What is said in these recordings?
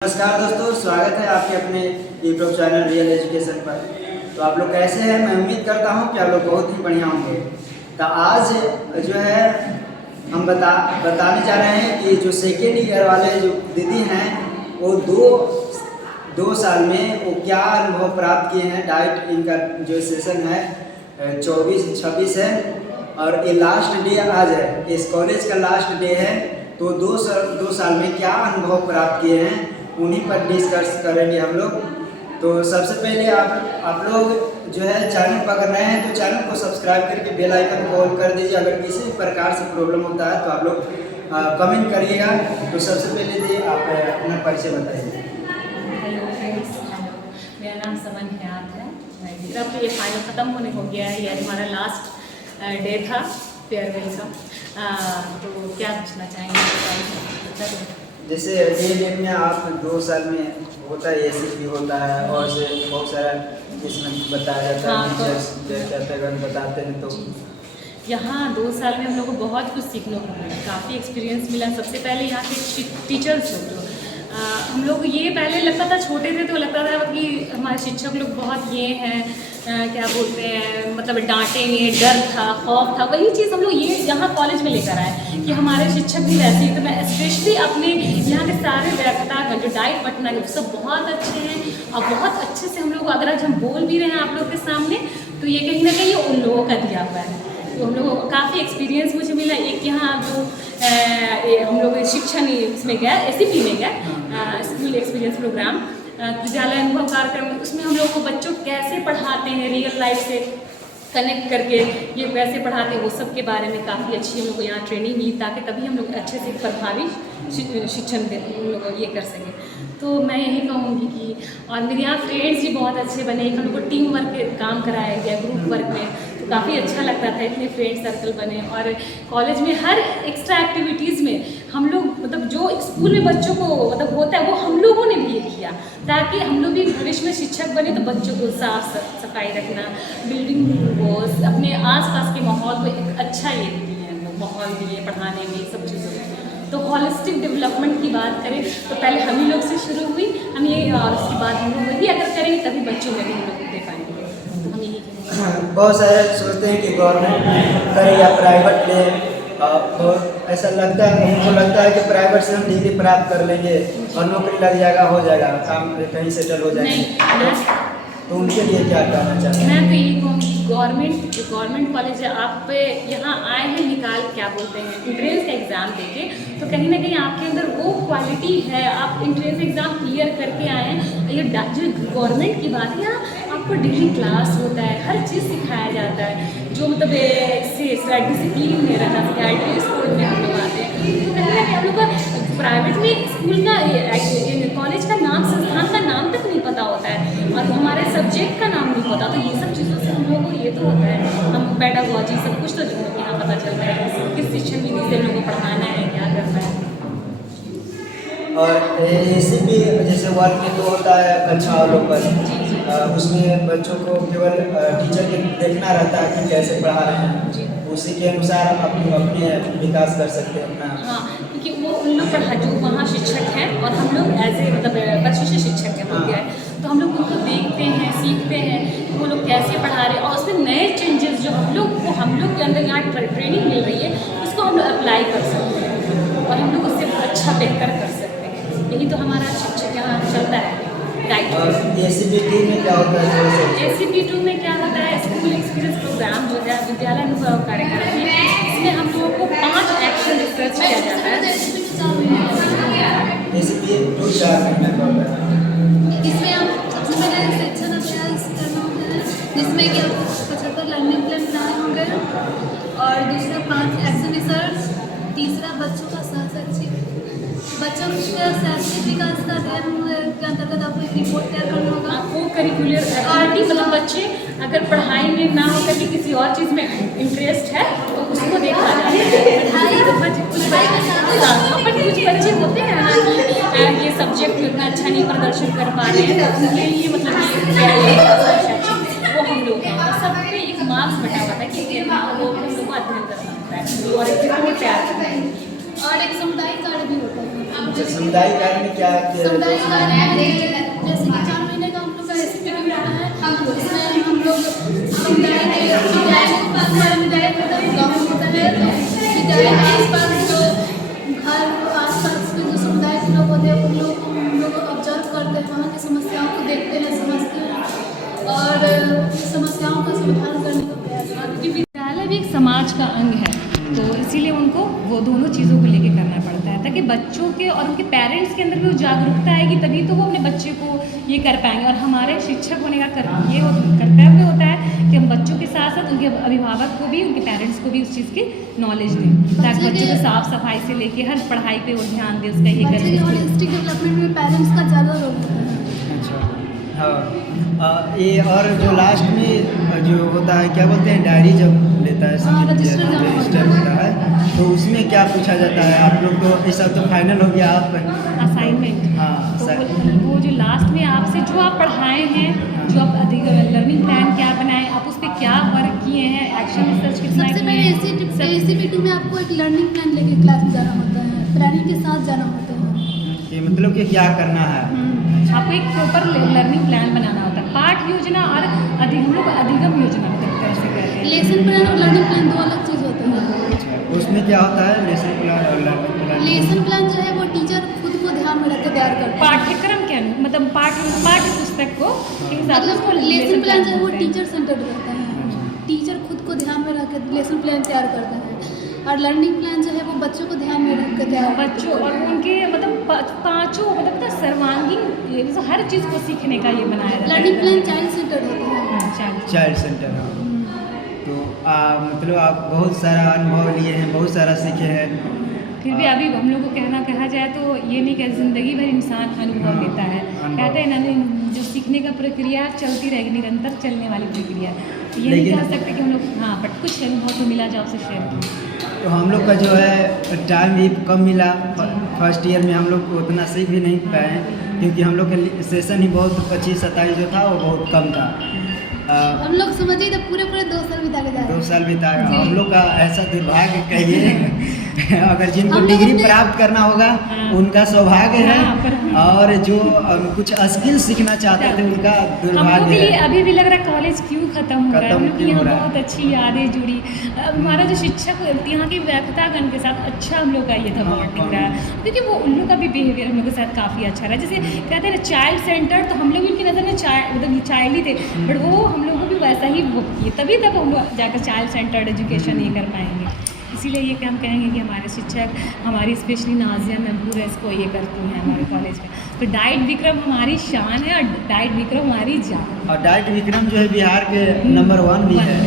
नमस्कार दोस्तों, स्वागत है आपके अपने यूट्यूब चैनल रियल एजुकेशन पर। तो आप लोग कैसे हैं? मैं उम्मीद करता हूं कि आप लोग बहुत ही बढ़िया होंगे। तो आज जो है हम बताने जा रहे हैं कि जो सेकेंड ईयर वाले जो दीदी हैं वो दो साल में वो क्या अनुभव प्राप्त किए हैं। डाइट इनका जो सेशन है 24-26 है और ये लास्ट डे आज है, इस कॉलेज का लास्ट डे है। तो दो साल में क्या अनुभव प्राप्त किए हैं उन्हीं पर डिस्कस करेंगे हम लोग। तो सबसे पहले आप लोग जो है चैनल पर अगर नए हैं तो चैनल को सब्सक्राइब करके बेल आइकन को ऑन कर दीजिए। अगर किसी भी प्रकार से प्रॉब्लम होता है तो आप लोग कमेंट करिएगा। तो सबसे पहले जी आप अपना परिचय बताइए। हेलो फ्रेंड्स, मेरा नाम समन हयात है। मेरा तो ये फाइनल ख़त्म होने हो गया है, ये हमारा लास्ट डे था फेयरवेल का। तो क्या पूछना चाहेंगे? जैसे ये डेट में आप 2 साल में होता है ACP होता है और से बहुत सारा इसमें बताया जाता है, टीचर्स अगर बताते हैं तो यहाँ 2 साल में हम लोग को बहुत कुछ सीखने को मिला, काफ़ी एक्सपीरियंस मिला। सबसे पहले यहाँ के टीचर्स जो हम लोग ये पहले लगता था, छोटे थे तो लगता था कि हमारे शिक्षक लोग बहुत ये हैं, क्या बोलते हैं, मतलब डांटेंगे, डर था, खौफ था। वही चीज़ हम लोग ये यहाँ कॉलेज में लेकर आए कि हमारे शिक्षक भी वैसे ही। तो मैं स्पेशली अपने यहाँ के सारे व्याख्याता जो डाइट पटना के सब बहुत अच्छे हैं और बहुत अच्छे से हम लोग अगर आज हम बोल भी रहे हैं आप लोग के सामने तो ये कहीं ना कहीं उन लोगों का दिया हुआ है। तो हम लोगों को काफ़ी एक्सपीरियंस मुझे मिला। एक यहाँ जो हम लोग शिक्षण इसमें गया ACP में गया, स्कूल एक्सपीरियंस प्रोग्राम, विद्यालय अनुभव कार्यक्रम, उसमें हम लोग को बच्चों कैसे पढ़ाते हैं रियल लाइफ से कनेक्ट करके, ये कैसे पढ़ाते हैं वो सब के बारे में काफ़ी अच्छी हम लोग को यहाँ ट्रेनिंग मिली, ताकि तभी हम लोग अच्छे से प्रभावी शिक्षण हम लोग ये कर सकें। तो मैं यही कहूँगी कि और मेरे यहाँ फ्रेंड्स भी बहुत अच्छे बने। हम लोग को टीम वर्क काम कराया गया ग्रुप वर्क में, तो काफ़ी अच्छा लगता था, इतने फ्रेंड सर्कल बने। और कॉलेज में हर एक्स्ट्रा एक्टिविटीज़ में हम लोग मतलब जो स्कूल में बच्चों को मतलब होता है वो हम लोगों ने भी ये किया, ताकि हम लोग भी भविष्य में शिक्षक बने तो बच्चों को साफ सफाई रखना, बिल्डिंग को, अपने आसपास के माहौल को एक अच्छा ये दिए माहौल दिए पढ़ाने में, सब चीज़ों में। तो होलिस्टिक डेवलपमेंट की बात करें तो पहले हम ही लोग से शुरू हुई, हम ये, और उसके बाद हम लोग वही अगर करेंगे तभी बच्चों में भी हम लोग दे पाएंगे। तो हम यही कहेंगे। बहुत सारे सोचते हैं कि गवर्नमेंट करे या प्राइवेट ले, तो ऐसा लगता है, उनको लगता है कि प्राइवेट से हम डिग्री प्राप्त कर लेंगे और नौकरी लग जाएगा, हो जाएगा, काम कहीं सेटल हो जाएंगे। तो उनके लिए क्या कहना चाहते हैं? मैं तो यही कहूँगी गवर्नमेंट कॉलेज आप यहाँ आए हैं निकाल क्या बोलते हैं इंट्रेंस का एग्ज़ाम देके, तो कहीं ना कहीं आपके अंदर वो क्वालिटी है, आप इंट्रेंस एग्ज़ाम क्लियर करके आए हैं। ये जो गवर्नमेंट की बात है, यहाँ आपको डिग्री क्लास होता है, हर चीज़ सिखाया जाता है, जो मतलब डिसिप्लिन में रहना सिखाया, स्कूल में हम लोग आते हैं। तो कहीं ना कहीं हम लोग का प्राइवेट में स्कूल का कॉलेज का नाम, संस्थान का नाम तक नहीं पता होता है और हमारे सब्जेक्ट का नाम नहीं पता। तो ये सब चीज़ों से हम लोगों को ये तो होता है, हम पेडागोजी सब कुछ तो यहाँ पता चलता है, किस शिक्षण विधि से लोगों को पढ़ाना है, क्या करना है। और ACP जैसे वर्क में तो होता है कक्षा वालों पर, उसमें बच्चों को केवल टीचर के देखना रहता है कि कैसे पढ़ा रहे हैं, उसी के अनुसार आप अपने विकास कर सकते हैं अपना। हाँ, क्योंकि वो उन लोग पढ़ा जो वहाँ शिक्षक हैं और हम लोग एज ए मतलब प्रशिक्षित शिक्षक हैं हो गया है, तो हम लोग उनको देखते हैं, सीखते हैं कि वो लोग कैसे पढ़ा रहे हैं और उसमें नए चेंजेस जो हम लोग के अंदर यहाँ ट्रेनिंग मिल रही है उसको हम लोग अप्लाई कर सकते हैं और हम लोग उससे अच्छा बेहतर कर सकते हैं। यही तो हमारा शिक्षक यहाँ चलता है। और ACP 2 में क्या होता है? ACP 2 में क्या होता है, स्कूल एक्सपीरियंस प्रोग्राम जो है विद्यालय अनुभव कार्यक्रम में, इसमें हम लोगों को 5 एक्शन रिसर्च किया जाता है। ACP 2 4 महीने का होता है। इसमें आप सबसे पहले शिक्षण अभ्यास करना होता है, जिसमें कि आपको 75 लर्निंग प्लान बनाने होंगे और दूसरा 5 एक्शन रिसर्च, तीसरा बच्चों का सहशैक्षिक बच्चों के शैक्षिक विकास का अध्ययन के अंतर्गत आपको एक रिपोर्ट तैयार करना होगा। को करिकुलर एक्टिविटी मतलब बच्चे अगर पढ़ाई में ना हो करके किसी और चीज़ में इंटरेस्ट है तो उसको देखा जाता है। कुछ बच्चे होते हैं ना कि ये सब्जेक्ट में इतना अच्छा नहीं प्रदर्शन कर पा रहे हैं, तो उनके लिए मतलब वो हम लोग सब पे एक मार्क्स बटा हुआ था कि वो हम लोग को अध्ययन करना होता है और एक रिपोर्ट तैयार करना है और एक सामुदायिक कार्य भी होता है। अच्छा, समुदाय कार्य में क्या समुदाय कार्य में जैसे कि 4 महीने का हम लोग का ऐसे मीटिंग होता है, इसमें हम लोग समुदाय के विद्यालय होता है, गाँव में होता है, तो विद्यालय के आसपास जो घर आसपास के जो समुदाय के लोग होते हैं उन लोग को हम लोग ऑब्जर्व करते हैं, वहाँ की समस्याओं को देखते हैं, समझते हैं और समस्याओं का समाधान करने का प्रयास करते हैं। क्योंकि विद्यालय भी एक समाज का अंग है, तो इसीलिए उनको वो दोनों चीज़ों को लेके करना पड़ता है ताकि बच्चों के और उनके पेरेंट्स के अंदर भी वो जागरूकता आएगी, तभी तो वो अपने बच्चे को ये कर पाएंगे। और हमारे शिक्षक होने का ये कर्तव्य होता है कि हम बच्चों के साथ साथ उनके अभिभावक को भी, उनके पेरेंट्स को भी उस चीज़ की नॉलेज दें ताकि बच्चे को साफ सफाई से लेके हर पढ़ाई पे वो ध्यान दे, उसका ये बच्चे के होलिस्टिक डेवलपमेंट में पेरेंट्स का ज़्यादा रोल होता है। अच्छा, हाँ। ये और जो लास्ट में जो होता है क्या बोलते हैं, डायरी जब लेता है हाँ, रजिस्टर जमा रजिस्टर होता है, तो उसमें क्या पूछा जाता है? आप लोग तो ये सब तो फाइनल हो गया, आप असाइनमेंट, हाँ तो वो जो लास्ट में आपसे जो आप पढ़ाए हैं, जो आप अधिक लर्निंग प्लान क्या बनाए, आप उस पर क्या वर्क किए हैं, एक्शन रिसर्च कितना सबसे पहले ACP2 में आपको एक लर्निंग प्लान लेके क्लास में जाना होता है, प्लानिंग के साथ जाना होता है। ये मतलब कि क्या करना है? आपको एक प्रॉपर लर्निंग प्लान बनाना होता है। पाठ योजना और हम लोग अधिगम योजना मतलब कैसे कहते हैं। लेसन प्लान और लर्निंग प्लान दो अलग चीज़ होते हैं। अच्छा, उसमें क्या होता है लेसन प्लान और लर्निंग प्लान? लेसन प्लान जो है वो टीचर खुद को ध्यान में रखकर तैयार करता है। पाठ्यक्रम के मतलब पाठ्य पुस्तक को मतलब लेसन प्लान जो है वो टीचर सेंटर्ड रहता है, टीचर खुद को ध्यान में रखकर लेसन प्लान तैयार करता है। और लर्निंग प्लान जो है वो बच्चों को ध्यान में रखकर तैयार, बच्चों और उनके मतलब पाँचों मतलब सर्वांगीण हर चीज़ को सीखने का ये बनाया जाता है। लर्निंग प्लान चाइल्ड सेंटर्ड होता है। चाइल्ड सेंटर, हाँ। तो मतलब आप बहुत सारा अनुभव लिए हैं, बहुत सारा सीखे हैं। फिर भी अभी हम लोग को कहा जाए तो ये नहीं कि ज़िंदगी भर इंसान अनुभव लेता है। कहते हैं ना, जो सीखने का प्रक्रिया चलती रहेगी, निरंतर चलने वाली प्रक्रिया। ये नहीं कह सकते कि हम लोग हाँ, बट कुछ अनुभव तो मिला जो आपसे शेयर किया। तो हम लोग का जो है टाइम भी कम मिला, फर्स्ट ईयर में हम लोग उतना सीख भी नहीं पाए क्योंकि हम लोग का सेशन ही बहुत 25-27 जो था वो बहुत कम था। हम लोग समझिए तो पूरे 2 साल बिता के जा रहे हैं। 2 साल बिताया। हम लोग का ऐसा दुर्भाग्य कहिए अगर जिनको डिग्री प्राप्त करना होगा उनका सौभाग्य है, और जो कुछ स्किल सीखना चाहते थे उनका दुर्भाग्य है। अभी भी लग रहा है कॉलेज क्यों खत्म हो रहा है। हम लोग की यहाँ बहुत अच्छी यादें जुड़ी। हमारा जो शिक्षक यहाँ की व्याख्यातागण के साथ अच्छा हम लोग का ये था बॉन्डिंग रहा है, क्योंकि वो उन लोग का भी बिहेवियर हम लोग के साथ काफ़ी अच्छा रहा। जैसे कहते हैं ना चाइल्ड सेंटर, तो हम लोग भी उनकी नज़र में मतलब चाइल्ड ही थे, बट वो हम लोगों को भी वैसा ही वो किए, तभी तक हम लोग जाकर चाइल्ड सेंटर्ड एजुकेशन ये कर पाएंगे। इसीलिए ये हम कहेंगे कि हमारे शिक्षक, हमारी स्पेशली नाजिया महबूब इसको ये करती हैं हमारे कॉलेज में। तो डाइट विक्रम हमारी शान है और डाइट विक्रम हमारी जान। और डाइट विक्रम जो है बिहार के नंबर 1 भी है,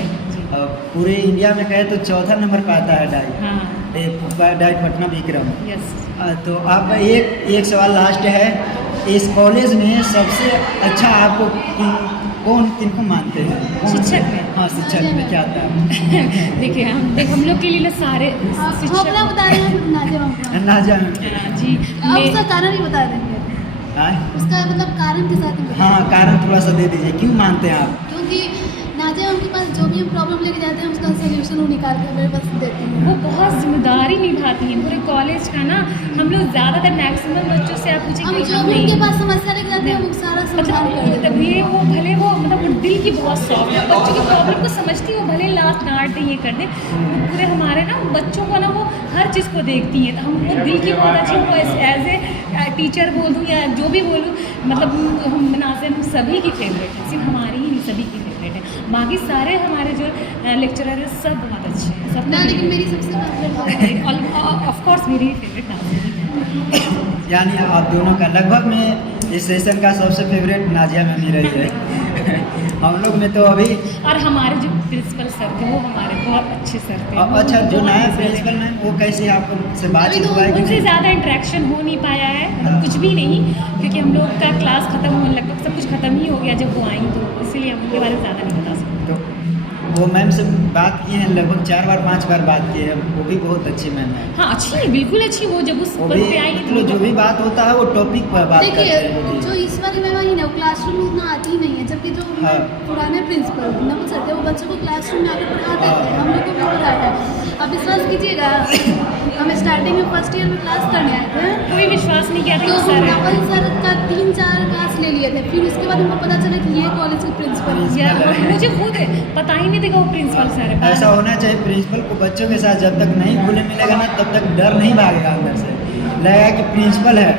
पूरे इंडिया में कहे तो 4था नंबर पे आता है डाइट। हाँ, डाइट पटना विक्रम। यस। तो आप एक सवाल लास्ट है, इस कॉलेज में सबसे अच्छा आपको किनको मानते हैं? शिक्षक में? हाँ, शिक्षक में क्या आता है? देखिए हम लोग के लिए ना सारे शिक्षक बता रहे हैं नाजा जी, उसका कारण ही बता देंगे। उसका मतलब कारण के साथ। हाँ, कारण थोड़ा सा दे दीजिए, क्यों मानते हैं आप? क्योंकि नाजिया उनके पास जो भी प्रॉब्लम लेके जाते हैं उसका सोल्यूशन वो निकाल के मेरे पास देती हैं। वो बहुत जिम्मेदारी निभाती हैं पूरे कॉलेज का ना। हम लोग ज़्यादातर मैक्सिमम बच्चों से आप पूछेंगे, हम जो भी उनके पास समस्या लेके जाते हैं वो सारा समाधान कर देते हैं। तभी वो भले वो मतलब वो दिल की बहुत सॉफ्ट है, बच्चों की प्रॉब्लम को समझती है, वो भले लास्ट डांट दें ये कर दें, पूरे हमारे ना बच्चों को ना वो हर चीज़ को देखती हैं। तो हम वो दिल की बहुत अच्छी, वो एज ए टीचर बोल दूँ या जो भी बोलूँ, मतलब हम नाज़िम हम सभी की फेवरेट है, सिर्फ हमारी ही सभी की फेवरेट है। बाकी सारे हमारे जो लेक्चरर हैं सब बहुत अच्छे हैं, सब ना, लेकिन मेरी सबसे फेवरेट ऑफकोर्स मेरी फेवरेट नाज़िम। यानी आप दोनों का लगभग में इस सेशन का सबसे फेवरेट नाजिया में भी रही है। हम लोग में तो अभी, और हमारे जो प्रिंसिपल सर थे वो हमारे बहुत अच्छे सर थे। अच्छा, जो नया प्रिंसिपल है वो कैसे आपको से बातचीत हुआ है? उनसे ज़्यादा इंटरेक्शन हो नहीं पाया है, कुछ भी नहीं, क्योंकि हम लोग का क्लास ख़त्म होने लगभग सब कुछ ख़त्म ही हो गया जब वो आई, तो इसलिए हम उनके बारे में ज़्यादा नहीं बता सकते। वो मैम से बात किए हैं, लगभग 4 बार 5 बार बात किए हैं, वो भी बहुत अच्छी मैम है। हाँ अच्छी है, बिल्कुल अच्छी। वो जब उस वो पद भी पे आई मतलब जो भी बात होता है वो टॉपिक पर बात करते देखिए हैं। जो इस वाली मैम आई ना वो क्लासरूम में उतना आती ही नहीं है, जबकि जो हाँ। पुराने प्रिंसिपल नमन सर थे वो बच्चों को क्लासरूम में आकर पढ़ाते थे, हम लोग को भी पढ़ाया है। अब विश्वास कीजिएगा, हम स्टार्टिंग में फर्स्ट ईयर में क्लास करने आए थे, कोई विश्वास नहीं किया था तो कि हम सर है। नवल सर का 3-4 क्लास ले लिए थे, फिर उसके बाद हमको पता चला कि ये कॉलेज के प्रिंसिपल हैं। यार मुझे खुद पता ही नहीं था कि वो प्रिंसिपल सर है। ऐसा होना चाहिए प्रिंसिपल को बच्चों के साथ जब तक नहीं घुले मिलेगा ना तब तक डर नहीं भागेगा अंदर से, लगेगा कि प्रिंसिपल है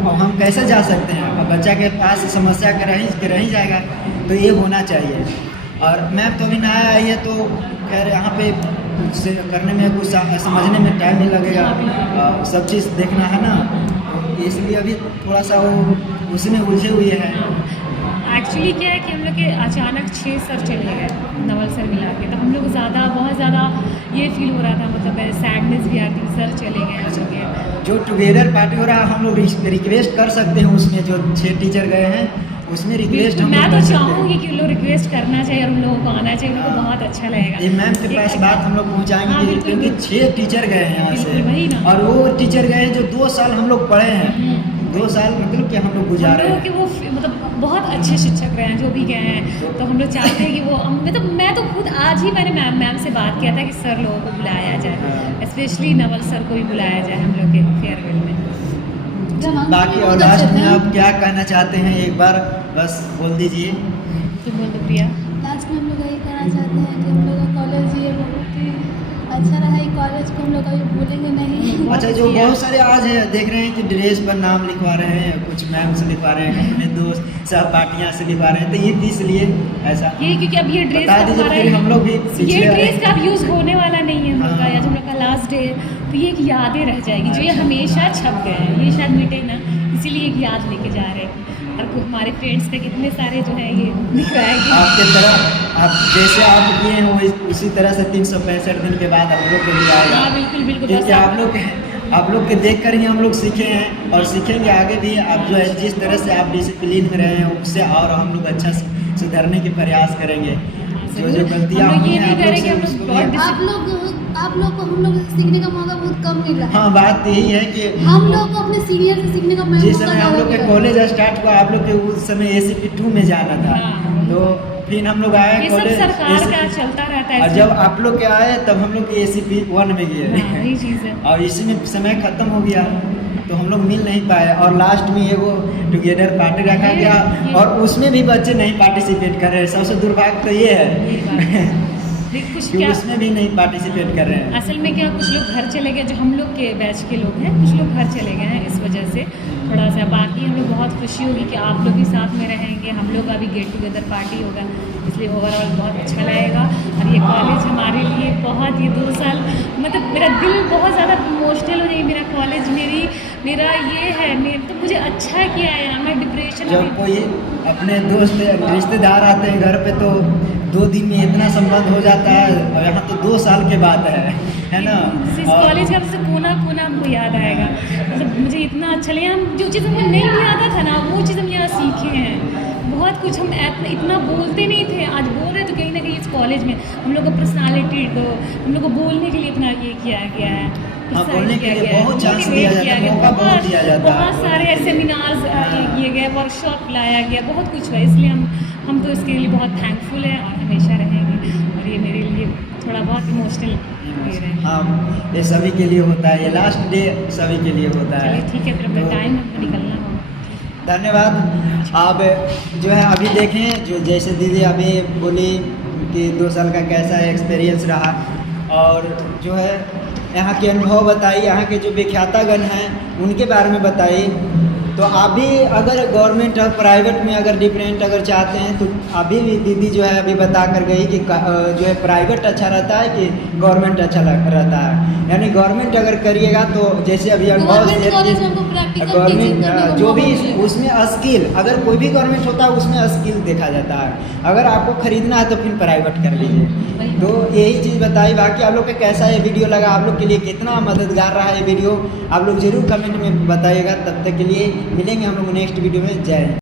और हम कैसे जा सकते हैं। अब बच्चा के पास समस्या के रह जाएगा, तो ये होना चाहिए। और मैम तो अभी नया आई है तो कह रहे यहाँ पे से करने में कुछ समझने में टाइम नहीं लगेगा, सब चीज़ देखना है ना, इसलिए अभी थोड़ा सा वो उसमें उलझे हुए हैं। एक्चुअली क्या है कि हम लोग के अचानक 6 सर चले गए नवल सर मिला के, तो हम लोग बहुत ज़्यादा ये फील हो रहा था, मतलब सैडनेस भी आती, सर चले गए हम लोग के। जो टुगेदर पार्टी हो रहा है हम लोग रिक्वेस्ट कर सकते हैं, उसमें जो 6 टीचर गए हैं उसमें रिक्वेस्ट हम मैं लोग तो कर सकते हैं। चाहूँगी कि लोग रिक्वेस्ट करना चाहिए और उन लोगों को आना चाहिए, उनको बहुत अच्छा लगेगा। ये मैम के पास बात हम लोग हाँ, पहुँचाएंगे बिल्कुल, क्योंकि बिल्कुल। 6 टीचर गए हैं यहाँ से, बिल्कुल, वही ना। और वो टीचर गए हैं जो 2 साल हम लोग पढ़े हैं, 2 साल मतलब कि हम लोग गुजारे हम लोगों के हैं। वो मतलब बहुत अच्छे शिक्षक रहे हैं जो भी गए हैं, तो हम लोग चाहते हैं कि वो मतलब मैं तो खुद आज ही मैंने मैम से बात किया था कि सर लोगों को बुलाया जाए, स्पेशली नवल सर को भी बुलाया जाए हम लोग के फेयरवेल में। बाकी और लास्ट में आप क्या कहना चाहते हैं, एक बार बस बोल दीजिए। तो बोल दो प्रिया। लास्ट में हम लोग यही कहना चाहते हैं कि हम लोग का कॉलेज ये बहुत ही अच्छा रहा, ये कॉलेज को हम लोग कभी भूलेंगे नहीं। अच्छा, जो बहुत सारे आज देख रहे हैं कि ड्रेस पर नाम लिखवा रहे हैं, कुछ मैम से लिखवा रहे हैं, अपने दोस्त सहपाठियाँ से लिखवा रहे हैं, तो ये किस लिए ऐसा? ये क्योंकि अब ये ड्रेस बता दीजिए, फिर हम लोग भी ये पिछले ड्रेस का अब यूज़ होने वाला नहीं है हम लोग का, हाँ। या जो हम लोग का लास्ट डे, तो ये एक यादें रह जाएगी जो ये हमेशा छप गए हैं, ये शायद मिटे ना, इसीलिए एक याद लेके जा रहे हैं। और हमारे फ्रेंड्स के कितने सारे जो है ये दिखवाएंगे आपके तरह आप जैसे आप किए हैं वो उसी तरह से 365 दिन के बाद हम लोग को भी आएगा। हाँ बिल्कुल बिल्कुल। क्योंकि बस आप लोग के देख कर ही हम लोग सीखे हैं और सीखेंगे आगे भी। आप जो है जिस तरह से आप डिसिप्लिन में रहे हैं उससे और हम लोग अच्छा सुधरने की प्रयास करेंगे। जो गलतियाँ हम लोग हुई ये हैं नहीं करेंगे, हम लोग उसको बहुत भी- आप लोग को हम लोग से सीखने का मौका बहुत कम मिला। हाँ, बात यही है कि हम लोग को अपने सीनियर से सीखने का मौका जिस समय हम लोग के ज़्यादा कॉलेज स्टार्ट हुआ, आप लोग के उस समय ACP 2 में जाना था, हाँ। तो फिर हम लोग आए ये सब कॉलेज सरकार का चलता रहता है। और जब आप लोग के आए तब हम लोग ACP 1 में गए हाँ, वही चीज़ है। और इसी में समय खत्म हो गया तो हम लोग मिल नहीं पाए, और लास्ट में वो टुगेदर पार्टी रखा गया और उसमें भी बच्चे नहीं पार्टिसिपेट कर रहे हैं। सबसे दुर्भाग्य तो ये है लेकिन कुछ कि क्या उसमें भी नहीं पार्टिसिपेट कर रहे हैं। असल में क्या, कुछ लोग घर चले गए, जो हम लोग के बैच के लोग हैं, कुछ लोग घर चले गए हैं, इस वजह से थोड़ा सा। बाकी हमें बहुत खुशी होगी कि आप लोग भी साथ में रहेंगे, हम लोग का भी गेट टुगेदर पार्टी होगा, इसलिए ओवरऑल बहुत अच्छा लगेगा। और ये कॉलेज हमारे लिए बहुत, ये 2 साल मतलब मेरा दिल बहुत ज़्यादा इमोशनल हो जाएगी। मेरा कॉलेज मेरा ये है, तो मुझे अच्छा किया है यहाँ। मैं डिप्रेशन जब कोई अपने दोस्त रिश्तेदार आते हैं घर पे तो 2 दिन में इतना संबंध हो जाता है, और यहाँ तो 2 साल के बाद है ना। इस और कॉलेज का जैसे कोना कोना हमको याद आएगा, मतलब मुझे इतना अच्छा लगा। हम जो चीज़ हमें नहीं भी आता था ना, वो चीज़ हम यहाँ सीखे हैं। बहुत कुछ हम इतना बोलते नहीं थे, आज बोल रहे तो कहीं ना कहीं इस कॉलेज में हम लोग को पर्सनालिटी को, हम लोग को बोलने के लिए इतना ये किया गया है। हाँ, बोलने के लिए किया बहुत गया, चांस motivate दिया जाता किया है, गया, मौका बहुत दिया जाता है। बहुत सारे सेमिनार्स किए गए, वर्कशॉप लाया गया, बहुत कुछ हुआ। इसलिए हम तो इसके लिए बहुत थैंकफुल हैं और हमेशा रहेंगे। और ये मेरे लिए थोड़ा बहुत इमोशनल दे रहे हैं। हाँ, ये सभी के लिए होता है, ये लास्ट डे सभी के लिए होता है। चलिए ठीक है, फिर अपना तो टाइम हमको निकलना होगा। धन्यवाद। आप जो है अभी देखें, जो जैसे दीदी अभी बोली कि 2 साल का कैसा एक्सपीरियंस रहा, और जो है यहाँ के अनुभव बताई, यहाँ के जो विख्यातागण हैं उनके बारे में बताई। तो आप भी अगर गवर्नमेंट और प्राइवेट में अगर डिफरेंट अगर चाहते हैं तो अभी भी दीदी जो है अभी बता कर गई कि जो है प्राइवेट अच्छा रहता है कि गवर्नमेंट अच्छा रहता है। यानी गवर्नमेंट अगर करिएगा तो जैसे अभी गवर्नमेंट कॉलेज में हमको practical teaching करने गवर्नमेंट का जो मौका भी मिलेगा। उसमें स्किल, अगर कोई भी गवर्नमेंट होता है उसमें स्किल देखा जाता है। अगर आपको खरीदना है तो फिर प्राइवेट कर लीजिए। तो यही चीज़ बताई। बाकी आप लोग का कैसा ये वीडियो लगा, आप लोग के लिए कितना मददगार रहा ये वीडियो, आप लोग ज़रूर कमेंट में बताइएगा। तब तक के लिए मिलेंगे हम लोग नेक्स्ट वीडियो में। जय हिंद।